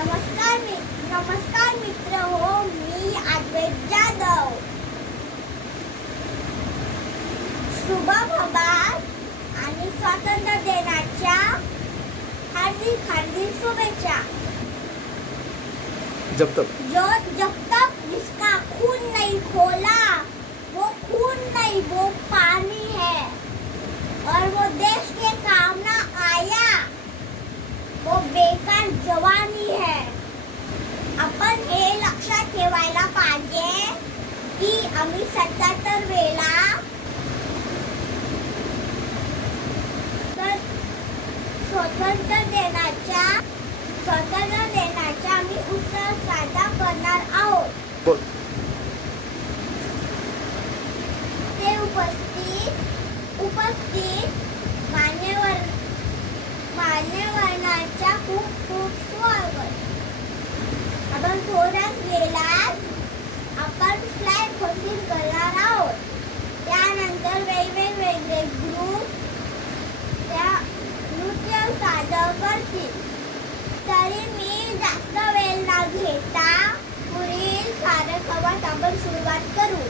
नमस्कार मित्र हो, मी अद्वैत जाधव. शुभ प्रभात आणि स्वातंत्र्य दिनाच्या हार्दिक शुभेच्छा. जब तक जिसका खून नहीं खोला वो खून नहीं वो पानी है और वो देश के काम ना आया वो बेकार जवानी है. आपण हे लक्षात ठेवायला पाहिजे की आम्ही 77 वेळा स्वातंत्र्य दिनाच्या आम्ही उत्सव साजरा करणार आहोत. ते उपस्थित मान्यवरांच्या खूप स्वागत. आपण थोड्याच वेळात आपण फ्लॅग होस्टिंग करणार आहोत. त्यानंतर वेगवेगळे ग्रुप त्या नृत्य सादर करतील. तरी मी जास्त वेळ न घेता पुढील कार्यक्रमात आपण सुरुवात करू.